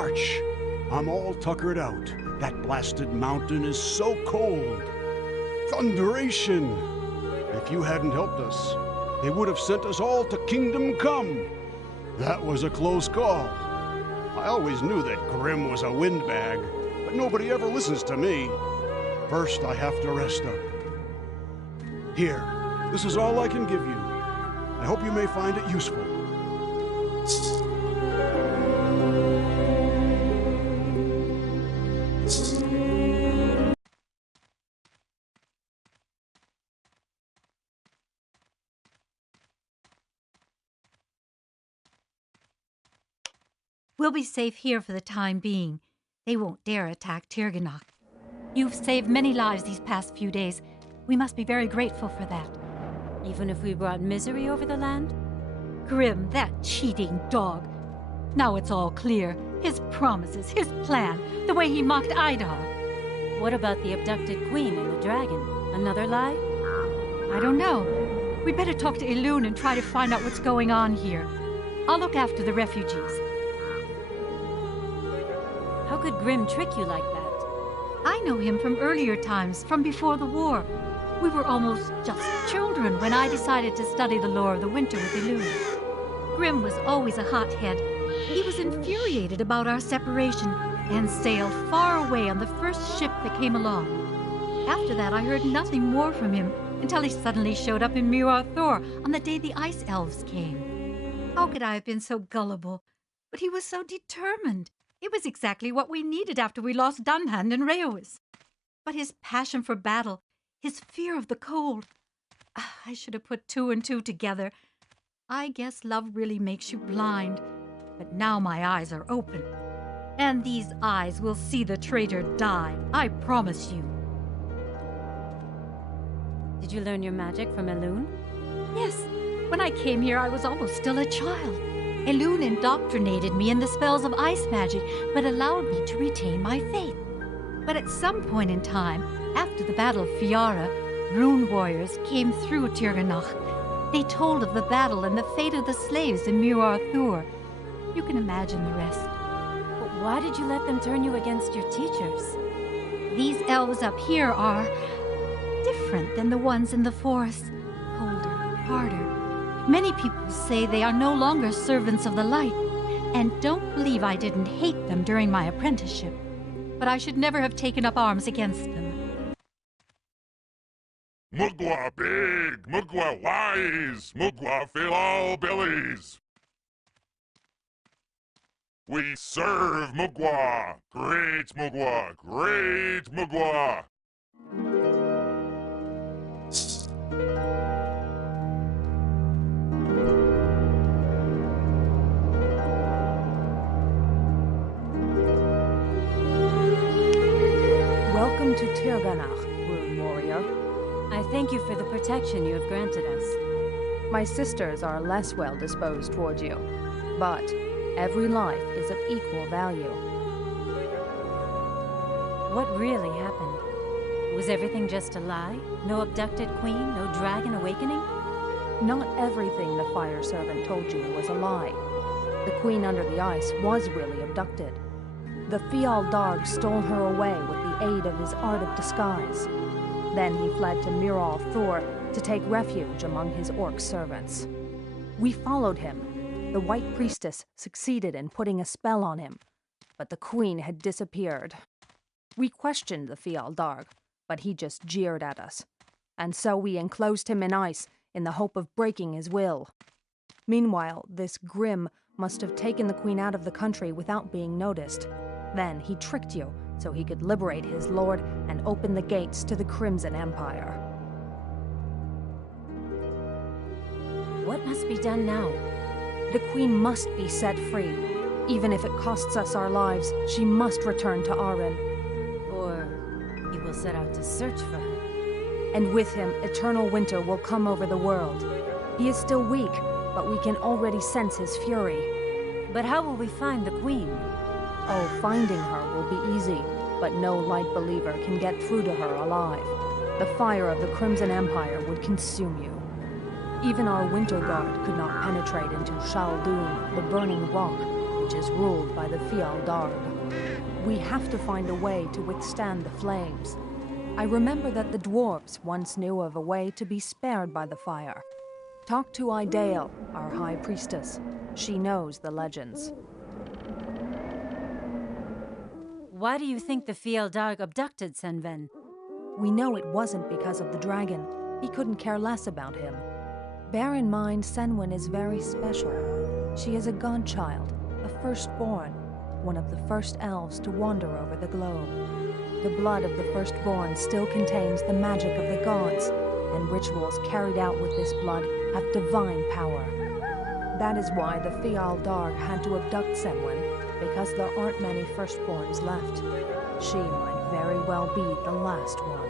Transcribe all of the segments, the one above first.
march. I'm all tuckered out. That blasted mountain is so cold. Thunderation! If you hadn't helped us, they would have sent us all to Kingdom Come. That was a close call. I always knew that Grim was a windbag, but nobody ever listens to me. First, I have to rest up. Here, this is all I can give you. I hope you may find it useful. We'll be safe here for the time being. They won't dare attack Tirganach. You've saved many lives these past few days. We must be very grateful for that. Even if we brought misery over the land? Grim, that cheating dog. Now it's all clear. His promises, his plan, the way he mocked Idar. What about the abducted queen and the dragon? Another lie? I don't know. We better talk to Elune and try to find out what's going on here. I'll look after the refugees. How could Grim trick you like that? I know him from earlier times, from before the war. We were almost just children when I decided to study the lore of the winter with Elune. Grim was always a hothead. He was infuriated about our separation and sailed far away on the first ship that came along. After that, I heard nothing more from him until he suddenly showed up in Muir Thor on the day the ice elves came. How could I have been so gullible? But he was so determined. It was exactly what we needed after we lost Dunhand and Reois. But his passion for battle, his fear of the cold, I should have put two and two together. I guess love really makes you blind. But now my eyes are open. And these eyes will see the traitor die, I promise you. Did you learn your magic from Elune? Yes. When I came here, I was almost still a child. Elune indoctrinated me in the spells of ice magic, but allowed me to retain my faith. But at some point in time, after the Battle of Fiara, rune warriors came through Tirganach. They told of the battle and the fate of the slaves in Muir Thor. You can imagine the rest. But why did you let them turn you against your teachers? These elves up here are different than the ones in the forest. Colder, harder. Many people say they are no longer servants of the light, and don't believe I didn't hate them during my apprenticeship. But I should never have taken up arms against them. Mugwa big, Mugwa wise, Mugwa fill all bellies. We serve Mugwa, great Mugwa, great Mugwa. Welcome to Tirganach, Rune Warrior. I thank you for the protection you have granted us. My sisters are less well disposed toward you, but every life is of equal value. What really happened? Was everything just a lie? No abducted queen, no dragon awakening? Not everything the Fire Servant told you was a lie. The queen under the ice was really abducted. The Fial Darg stole her away with the aid of his art of disguise. Then he fled to Muir Thor to take refuge among his orc servants. We followed him. The White Priestess succeeded in putting a spell on him, but the queen had disappeared. We questioned the Fial Darg, but he just jeered at us. And so we enclosed him in ice in the hope of breaking his will. Meanwhile, this Grim must have taken the queen out of the country without being noticed. Then he tricked you so he could liberate his lord and open the gates to the Crimson Empire. What must be done now? The queen must be set free. Even if it costs us our lives, she must return to Arin. Or he will set out to search for her. And with him, eternal winter will come over the world. He is still weak, but we can already sense his fury. But how will we find the queen? Oh, finding her will be easy, but no light believer can get through to her alive. The fire of the Crimson Empire would consume you. Even our Winter Guard could not penetrate into Shaldun, the burning rock, which is ruled by the Fial Darg. We have to find a way to withstand the flames. I remember that the dwarves once knew of a way to be spared by the fire. Talk to Idale, our high priestess. She knows the legends. Why do you think the Fial Darg abducted Senven? We know it wasn't because of the dragon. He couldn't care less about him. Bear in mind, Senwen is very special. She is a godchild, a firstborn, one of the first elves to wander over the globe. The blood of the firstborn still contains the magic of the gods, and rituals carried out with this blood have divine power. That is why the Fial Darg had to abduct Senwen, because there aren't many firstborns left. She might very well be the last one.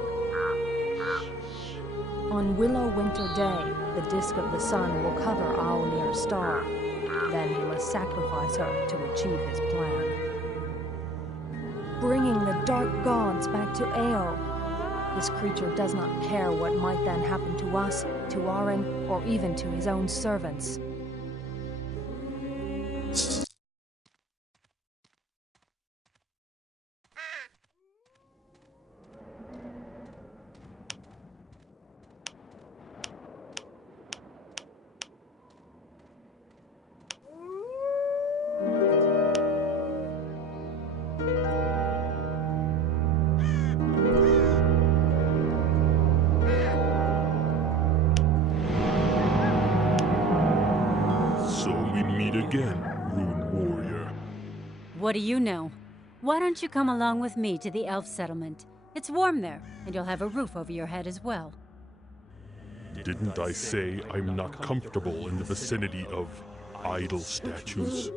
On Willow Winter Day, the disk of the sun will cover Aonir's star. Then he must sacrifice her to achieve his plan. Bringing the dark gods back to Ao. This creature does not care what might then happen to us, to Aren, or even to his own servants. Again, Rune Warrior. What do you know? Why don't you come along with me to the elf settlement? It's warm there, and you'll have a roof over your head as well. Didn't I say I'm not comfortable in the vicinity of idol statues?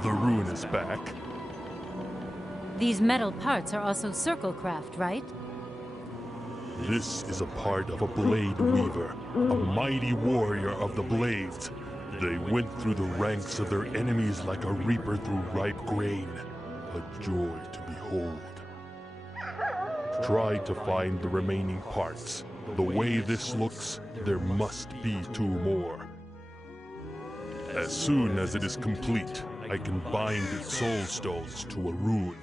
The rune is back. These metal parts are also circle craft, right? This is a part of a blade weaver, a mighty warrior of the blades. They went through the ranks of their enemies like a reaper through ripe grain. A joy to behold. Try to find the remaining parts. The way this looks, there must be 2 more. As soon as it is complete, I can bind its soul stones to a rune.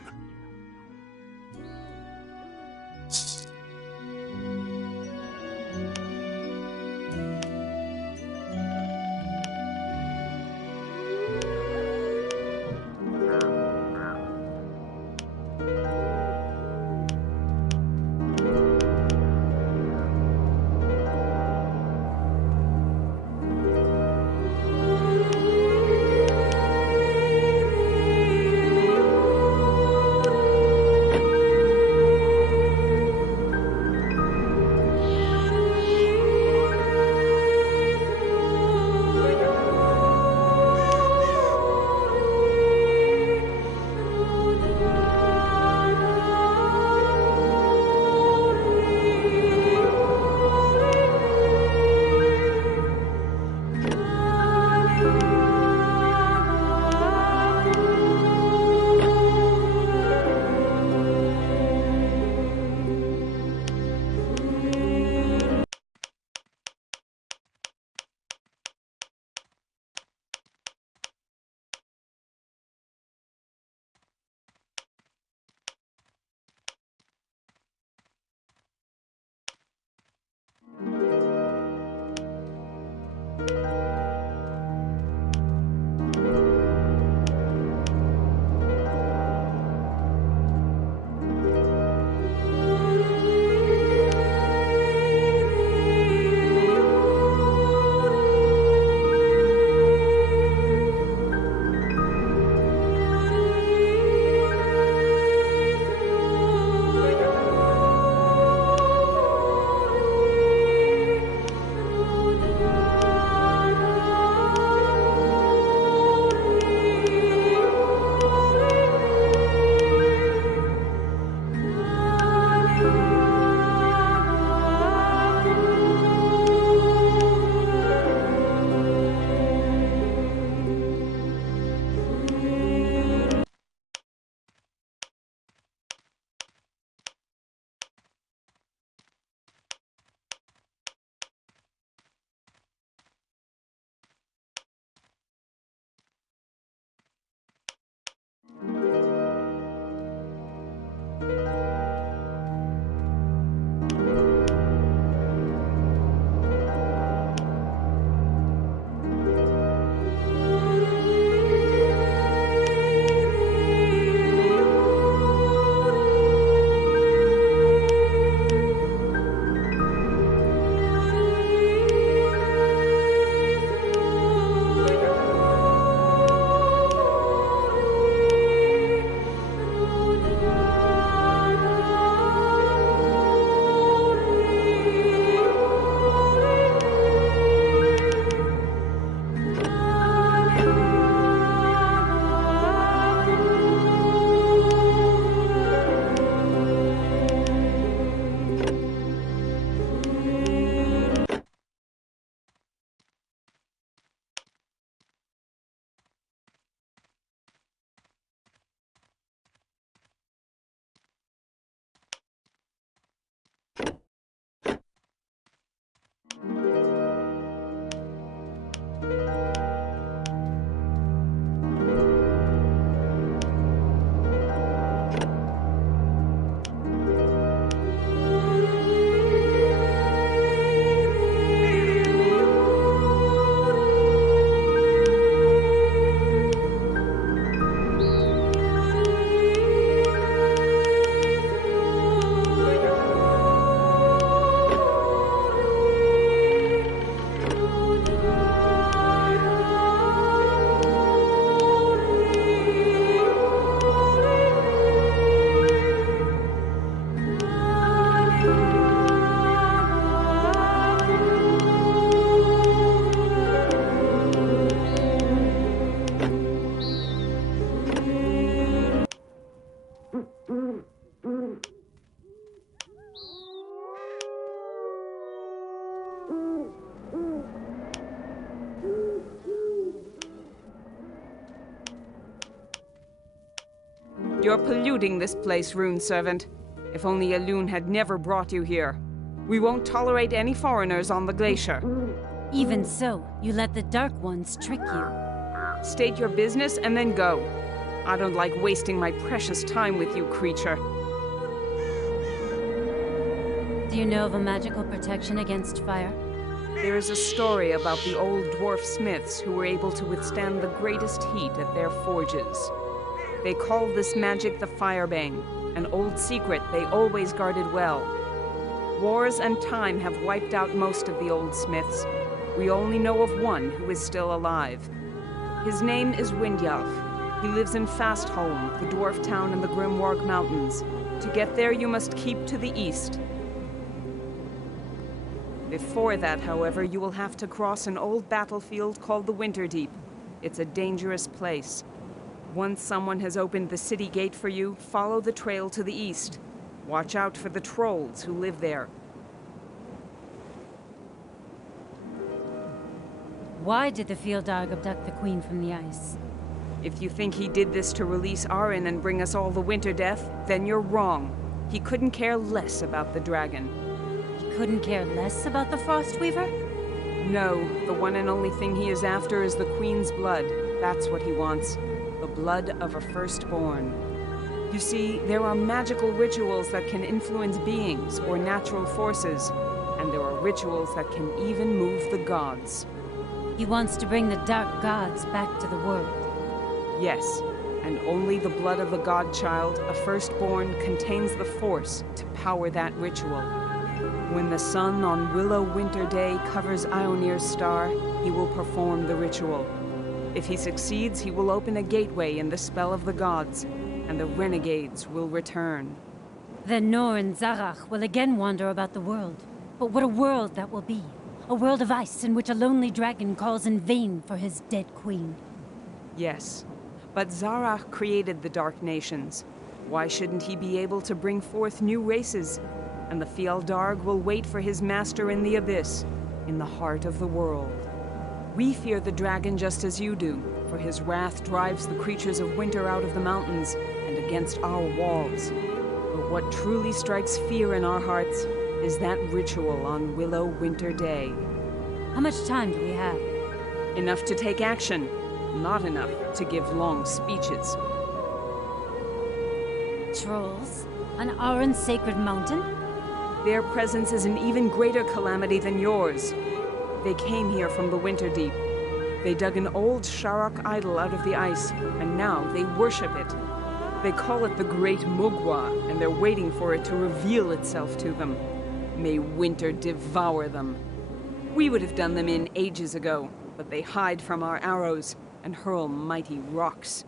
You're polluting this place, Rune Servant. If only Elune had never brought you here. We won't tolerate any foreigners on the glacier. Even so, you let the Dark Ones trick you. State your business and then go. I don't like wasting my precious time with you, creature. Do you know of a magical protection against fire? There is a story about the old dwarf smiths who were able to withstand the greatest heat at their forges. They call this magic the Firebang, an old secret they always guarded well. Wars and time have wiped out most of the old smiths. We only know of one who is still alive. His name is Windjalf. He lives in Fastholm, the dwarf town in the Grimwarg Mountains. To get there, you must keep to the east. Before that, however, you will have to cross an old battlefield called the Winterdeep. It's a dangerous place. Once someone has opened the city gate for you, follow the trail to the east. Watch out for the trolls who live there. Why did the Fieldog abduct the Queen from the ice? If you think he did this to release Arin and bring us all the winter death, then you're wrong. He couldn't care less about the dragon. He couldn't care less about the Frostweaver? No, the one and only thing he is after is the Queen's blood. That's what he wants. The blood of a firstborn. You see, there are magical rituals that can influence beings or natural forces, and there are rituals that can even move the gods. He wants to bring the dark gods back to the world. Yes, and only the blood of the godchild, a firstborn, contains the force to power that ritual. When the sun on Willow Winter Day covers Ionir's star, he will perform the ritual. If he succeeds, he will open a gateway in the spell of the gods, and the renegades will return. Then Nor and Zarach will again wander about the world. But what a world that will be. A world of ice in which a lonely dragon calls in vain for his dead queen. Yes, but Zarach created the Dark Nations. Why shouldn't he be able to bring forth new races? And the Fieldog will wait for his master in the abyss, in the heart of the world. We fear the dragon just as you do, for his wrath drives the creatures of winter out of the mountains and against our walls. But what truly strikes fear in our hearts is that ritual on Willow Winter Day. How much time do we have? Enough to take action, not enough to give long speeches. Trolls? On our sacred mountain? Their presence is an even greater calamity than yours. They came here from the Winterdeep. They dug an old Sharok idol out of the ice, and now they worship it. They call it the Great Mugwa, and they're waiting for it to reveal itself to them. May winter devour them. We would have done them in ages ago, but they hide from our arrows and hurl mighty rocks.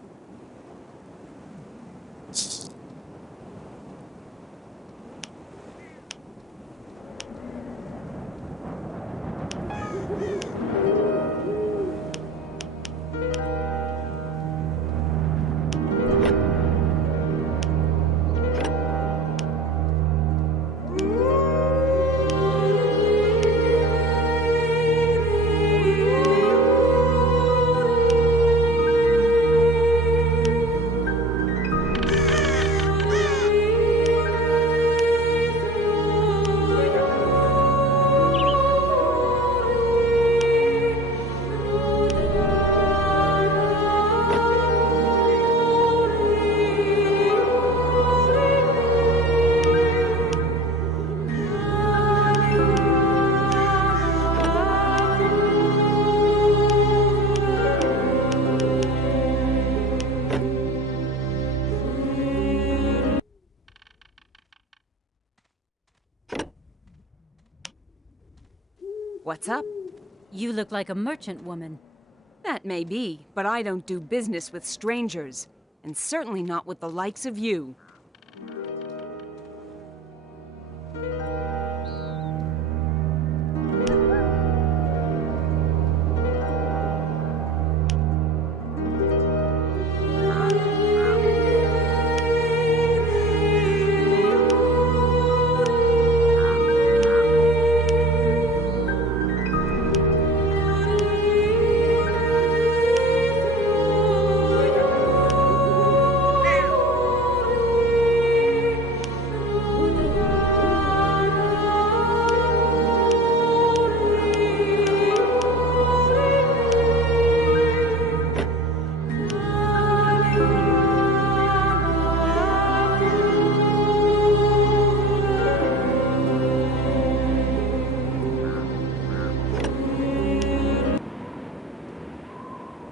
What's up? You look like a merchant woman. That may be, but I don't do business with strangers. And certainly not with the likes of you.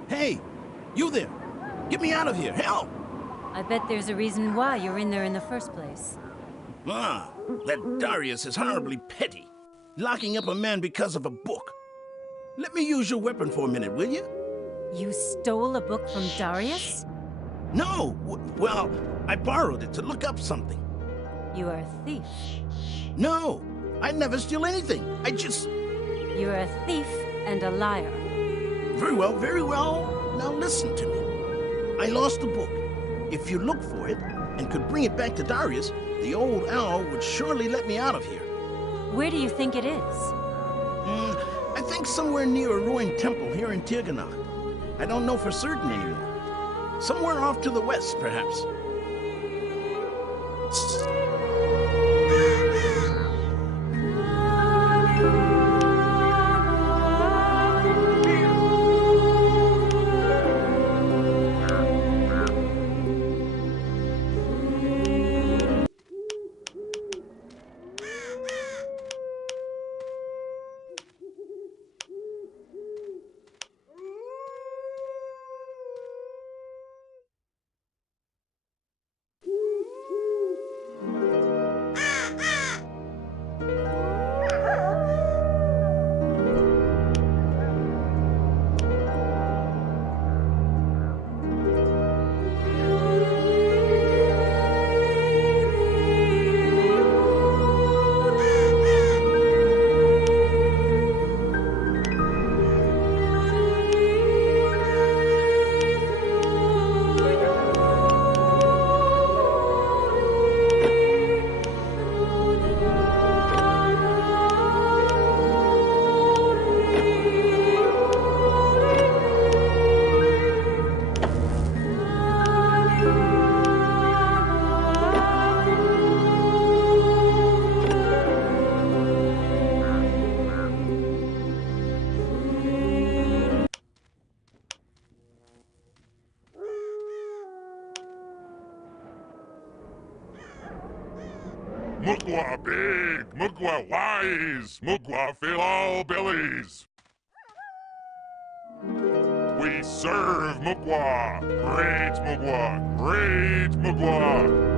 Hey, you there! Get me out of here, help! I bet there's a reason why you're in there in the first place. Ah, that Darius is horribly petty. Locking up a man because of a book. Let me use your weapon for a minute, will you? You stole a book from Darius? No! Well, I borrowed it to look up something. You are a thief. No! I never steal anything. I just... You're a thief and a liar. Very well, very well. Now listen to me. I lost the book. If you look for it and could bring it back to Darius, the old owl would surely let me out of here. Where do you think it is? I think somewhere near a ruined temple here in Tirganach. I don't know for certain anymore. Somewhere off to the west, perhaps. Mugwa big, Mugwa wise, Mugwa fill all bellies. We serve Mugwa, great Mugwa, great Mugwa.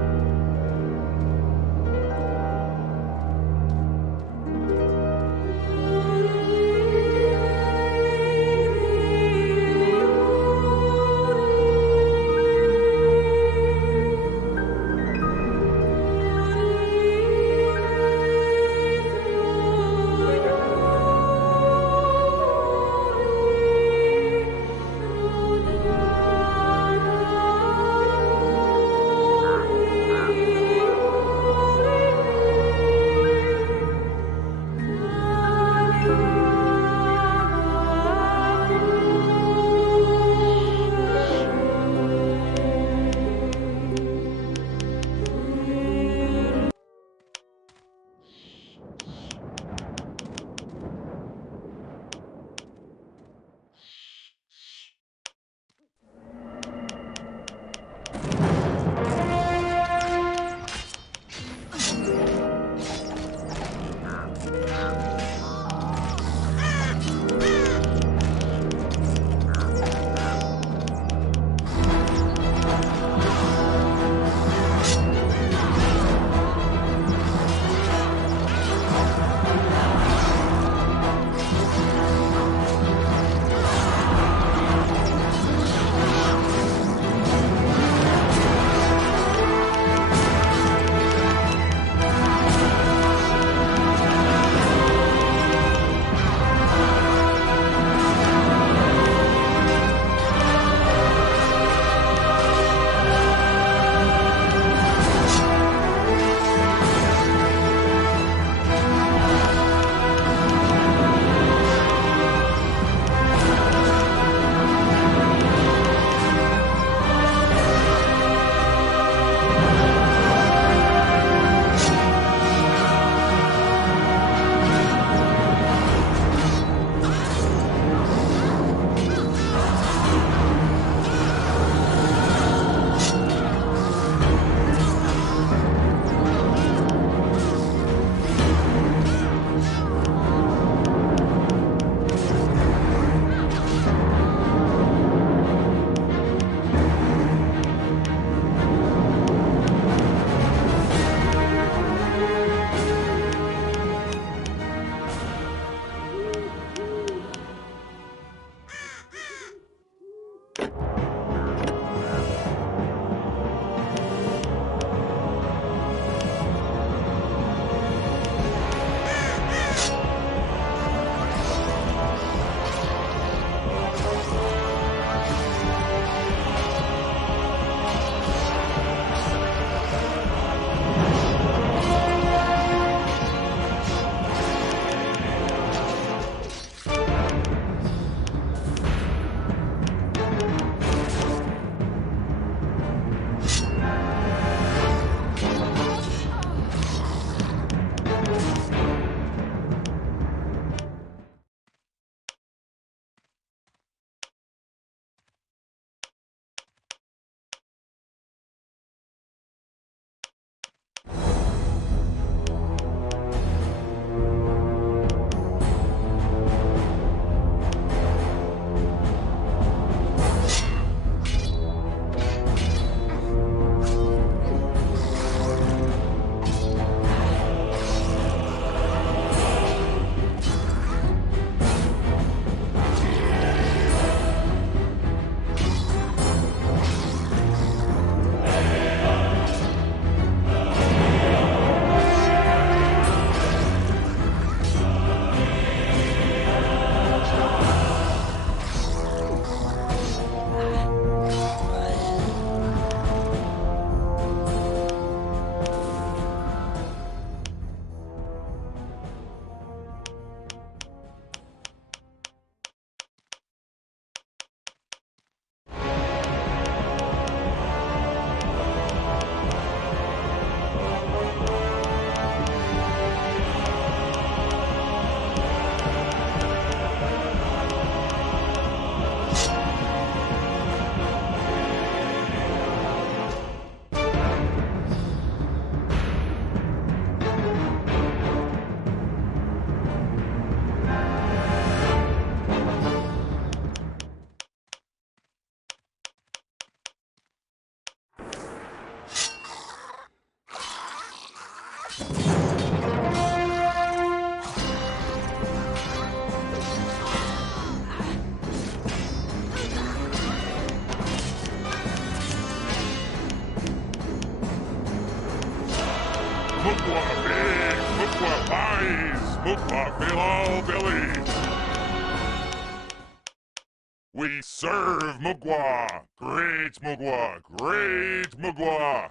Mugwa Pies! Mugwa Bilal Billy! We serve Mugwa! Great Mugwa! Great Mugwa!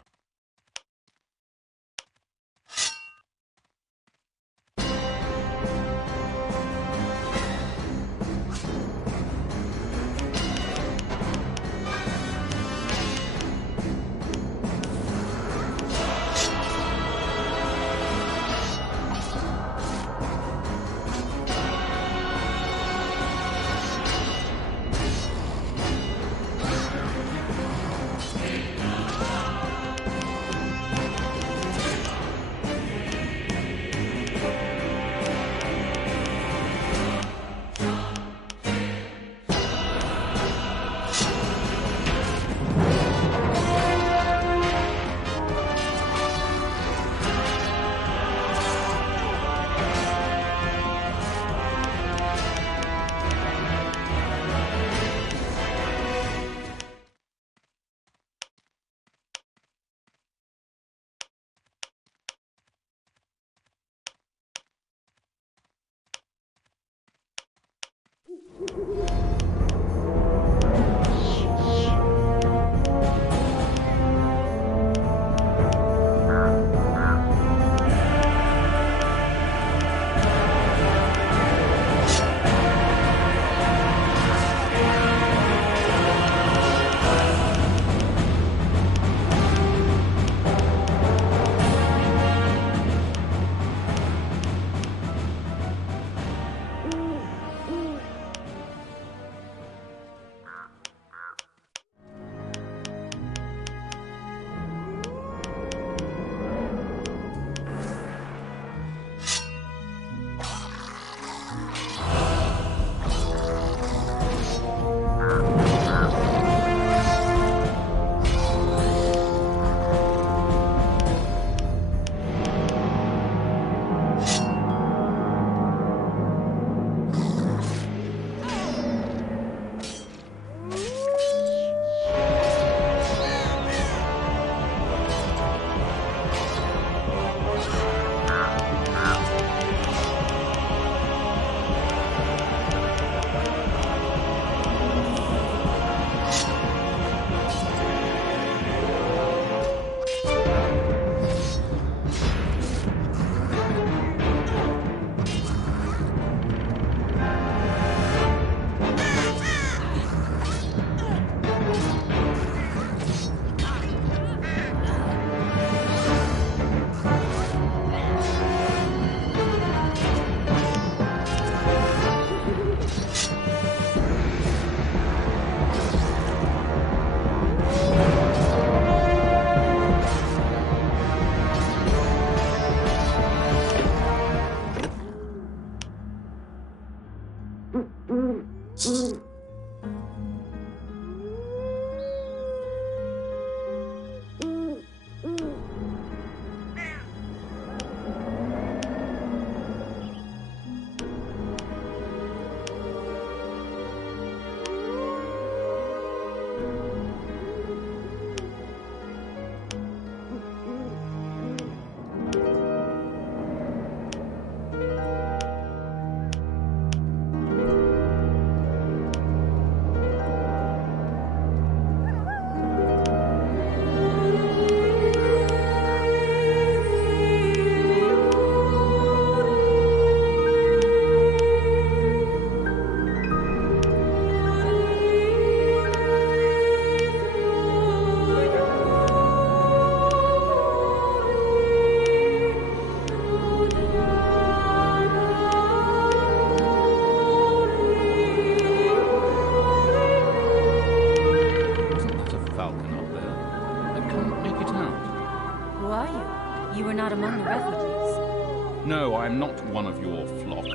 Among the refugees. No, I'm not one of your flock.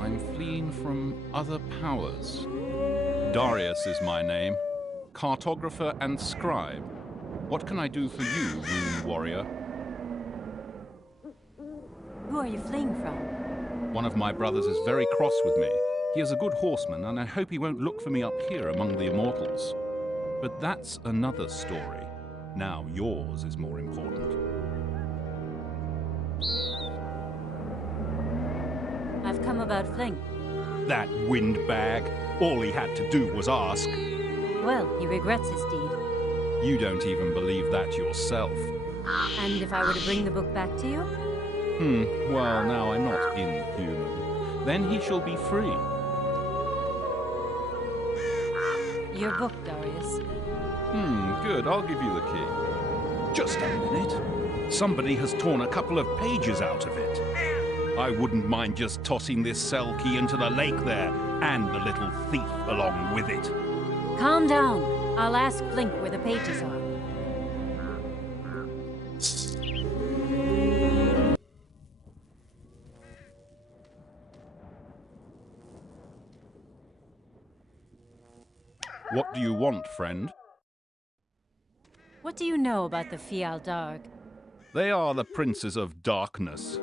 I'm fleeing from other powers. Darius is my name. Cartographer and scribe. What can I do for you, rune warrior? Who are you fleeing from? One of my brothers is very cross with me. He is a good horseman, and I hope he won't look for me up here among the immortals. But that's another story. Now yours is more important. I've come about Flink. That windbag. All he had to do was ask. Well, he regrets his deed. You don't even believe that yourself. And if I were to bring the book back to you? Well, now I'm not inhuman. Then he shall be free. Your book, Darius. Good. I'll give you the key. Just a minute. Somebody has torn a couple of pages out of it. I wouldn't mind just tossing this cell key into the lake there, and the little thief along with it. Calm down. I'll ask Flink where the pages are. What do you want, friend? What do you know about the Fial Darg? They are the princes of darkness.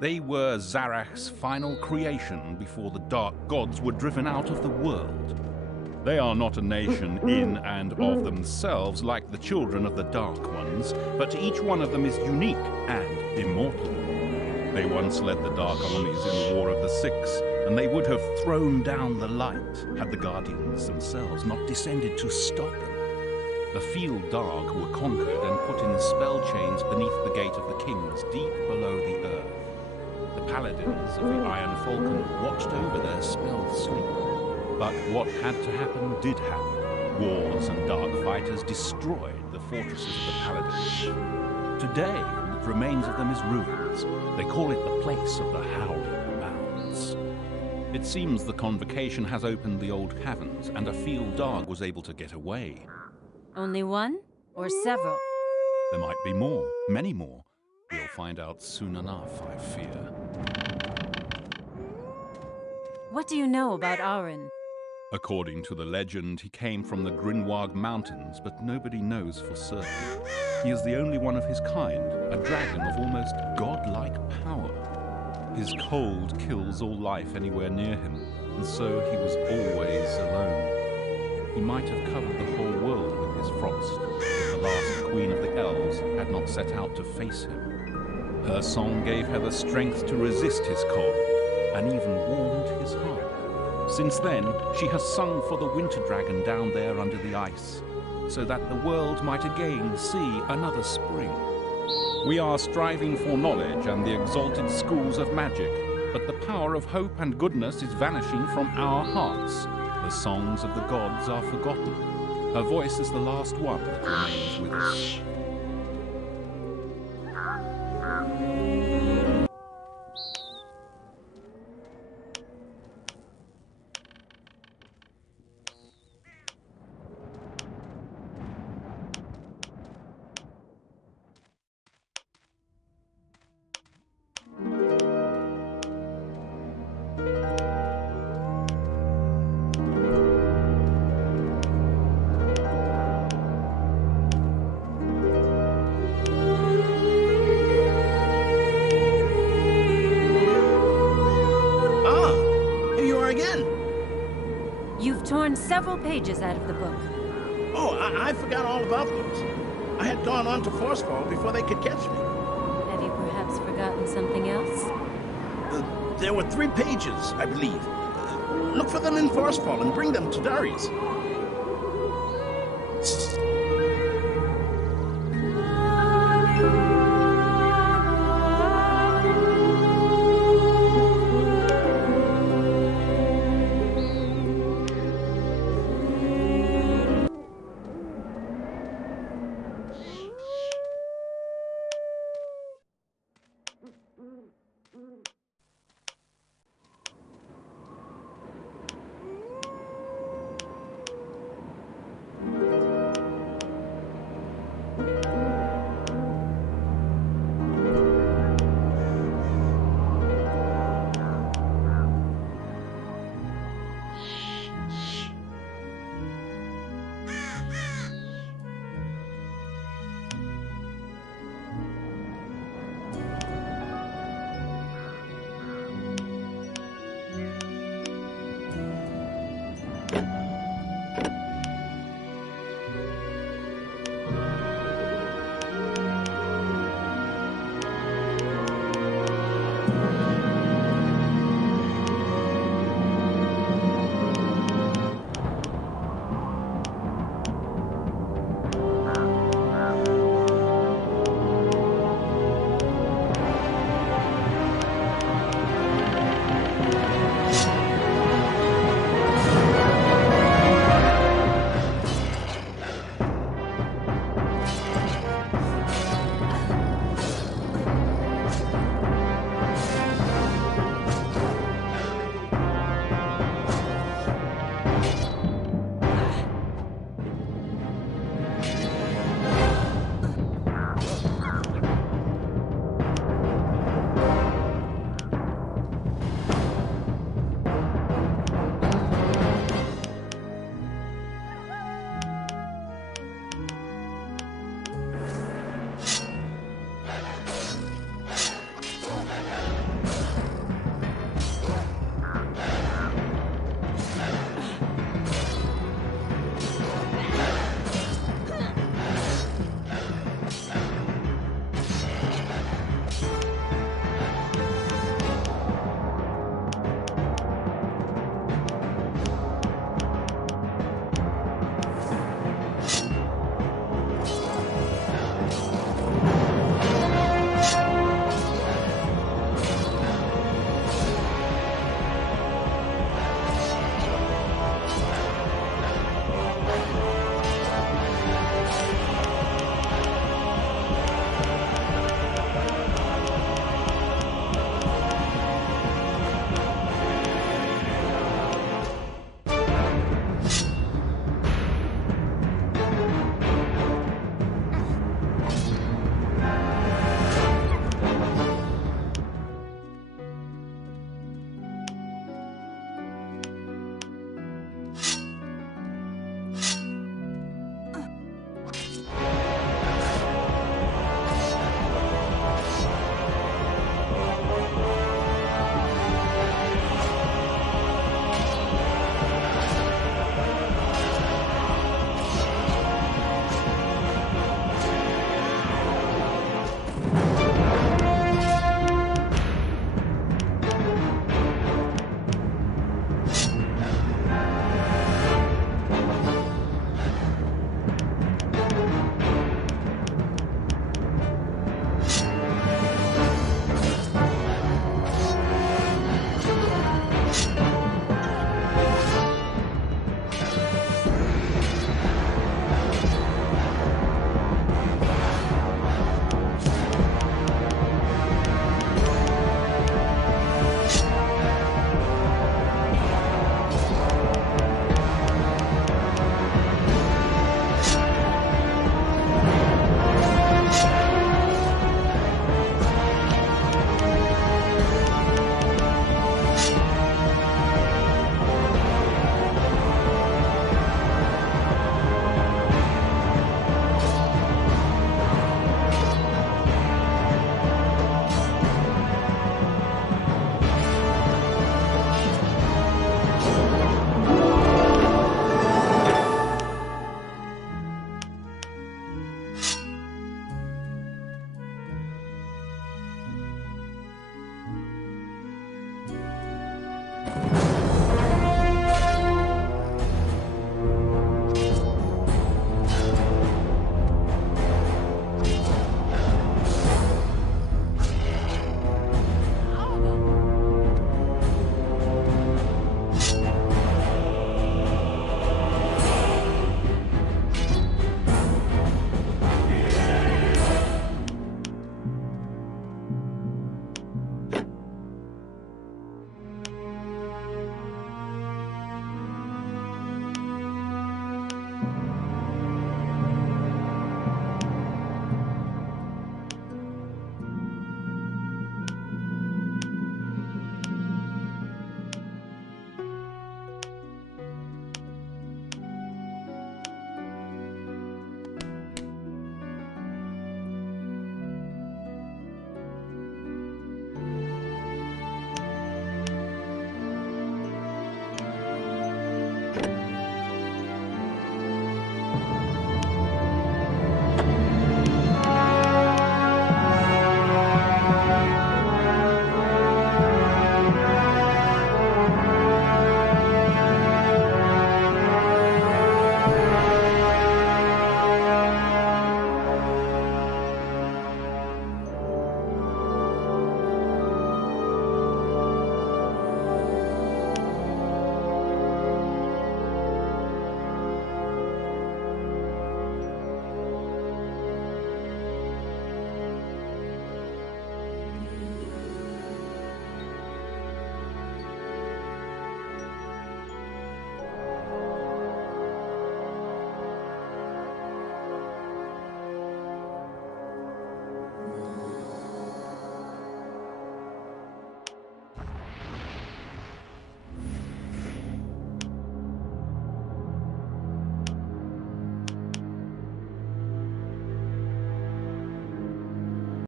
They were Zarach's final creation before the dark gods were driven out of the world. They are not a nation in and of themselves like the children of the Dark Ones, but each one of them is unique and immortal. They once led the Dark armies in the War of the Six, and they would have thrown down the light had the Guardians themselves not descended to stop them. The Fial Darg were conquered and put in spell chains beneath the Gate of the Kings, deep below the earth. The paladins of the Iron Falcon watched over their spelled sleep. But what had to happen did happen. Wars and dark fighters destroyed the fortresses of the paladins. Today, what remains of them is ruins. They call it the place of the Howling Mounds. It seems the Convocation has opened the old caverns, and a Fial Darg was able to get away. Only one? Or several? There might be more, many more. We'll find out soon enough, I fear. What do you know about Auron? According to the legend, he came from the Grinwag Mountains, but nobody knows for certain. He is the only one of his kind, a dragon of almost godlike power. His cold kills all life anywhere near him, and so he was always alone. He might have covered the whole world with his frost, if the last queen of the elves had not set out to face him. Her song gave her the strength to resist his cold, and even warmed his heart. Since then, she has sung for the winter dragon down there under the ice, so that the world might again see another spring. We are striving for knowledge and the exalted schools of magic, but the power of hope and goodness is vanishing from our hearts. The songs of the gods are forgotten. Her voice is the last one that remains with us. Several pages out of the book. Oh, I forgot all about those. I had gone on to Forcefall before they could catch me. Have you perhaps forgotten something else? There were 3 pages, I believe. Look for them in Forcefall and bring them to Darius.